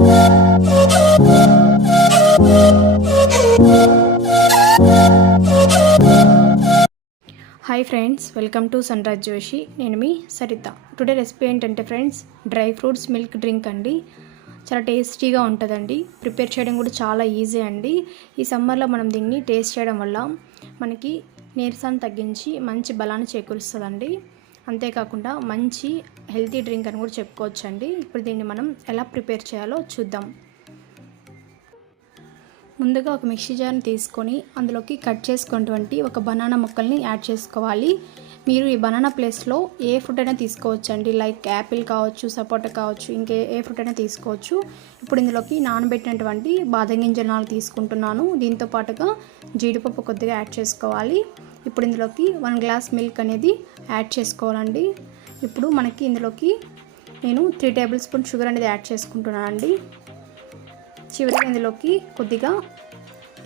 Hi friends welcome to Sanraj Joshi నేను మీ Saritha. Today recipe ఏంటంటే friends dry fruits milk drink అండి. చాలా టేస్టీగా ఉంటుందండి. ప్రిపేర్ చేయడం కూడా చాలా ఈజీ అండి. ఈ సమ్మర్లో మనం దీన్ని టేస్ట్ చేయడం వల్ల మనకి నీరసాన్ని తగ్గించి మంచి బలాన్ని చేకూరుస్తుందండి. అంతేకాకుండా మంచి హెల్తీ డ్రింక్ అని కూడా చెప్పుకోవచ్చు అండి ఇప్పుడు దీన్ని మనం ఎలా ప్రిపేర్ చేయాలో చూద్దాం. ముందుగా ఒక మిక్సీ జార్ని తీసుకొని అందులోకి కట్ చేసుకున్నటువంటి ఒక బనానా ముక్కల్ని యాడ్ చేసుకోవాలి. మీరు ఈ బనానా ప్లేస్లో ఏ ఫ్రూట్ అయినా తీసుకోవచ్చండి. లైక్ యాపిల్ కావచ్చు సపోటా కావచ్చు ఇంకే ఏ ఫ్రూట్ అయినా తీసుకోవచ్చు. ఇప్పుడు ఇందులోకి నానబెట్టినటువంటి బాదం గింజలు నాలుగు తీసుకుంటున్నాను. దీంతో పాటుగా జీడిపప్పు కొద్దిగా యాడ్ చేసుకోవాలి. ఇప్పుడు ఇందులోకి వన్ గ్లాస్ మిల్క్ అనేది యాడ్ చేసుకోవాలండి. ఇప్పుడు మనకి ఇందులోకి నేను త్రీ టేబుల్ స్పూన్ షుగర్ అనేది యాడ్ చేసుకుంటున్నాను అండి చివరికి ఇందులోకి కొద్దిగా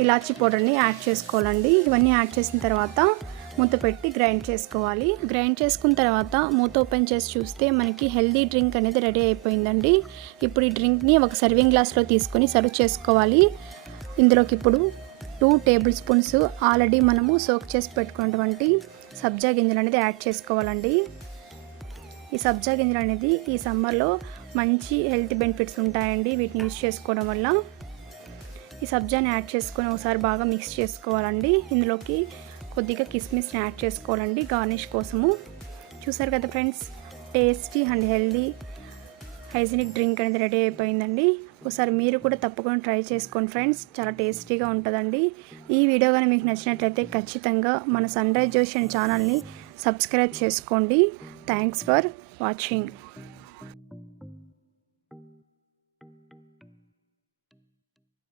ఇలాచి పౌడర్ని యాడ్ చేసుకోవాలండి. ఇవన్నీ యాడ్ చేసిన తర్వాత మూత పెట్టి గ్రైండ్ చేసుకోవాలి. గ్రైండ్ చేసుకున్న తర్వాత మూత ఓపెన్ చేసి చూస్తే మనకి హెల్దీ డ్రింక్ అనేది రెడీ అయిపోయిందండి. ఇప్పుడు ఈ డ్రింక్ని ఒక సర్వింగ్ గ్లాస్లో తీసుకొని సర్వ్ చేసుకోవాలి. ఇందులోకి ఇప్పుడు టూ టేబుల్ స్పూన్స్ ఆల్రెడీ మనము సోక్ చేసి పెట్టుకున్నటువంటి సబ్జా గింజలు అనేది యాడ్ చేసుకోవాలండి. ఈ సబ్జా గింజలు అనేది ఈ సమ్మర్లో మంచి హెల్త్ బెనిఫిట్స్ ఉంటాయండి వీటిని యూజ్ చేసుకోవడం వల్ల. ఈ సబ్జాని యాడ్ చేసుకొని ఒకసారి బాగా మిక్స్ చేసుకోవాలండి. ఇందులోకి కొద్దిగా కిస్మిస్ని యాడ్ చేసుకోవాలండి గార్నిష్ కోసము. చూసారు కదా friends tasty and healthy hygienic drink అనేది రెడీ అయిపోయిందండి. ఒకసారి మీరు కూడా తప్పకుండా ట్రై చేసుకోండి ఫ్రెండ్స్ చాలా టేస్టీగా ఉంటుందండి. ఈ వీడియో కానీ మీకు నచ్చినట్లయితే ఖచ్చితంగా మన సన్ రైజ్ జోషన్ ఛానల్ని సబ్స్క్రైబ్ చేసుకోండి. Thanks for watching.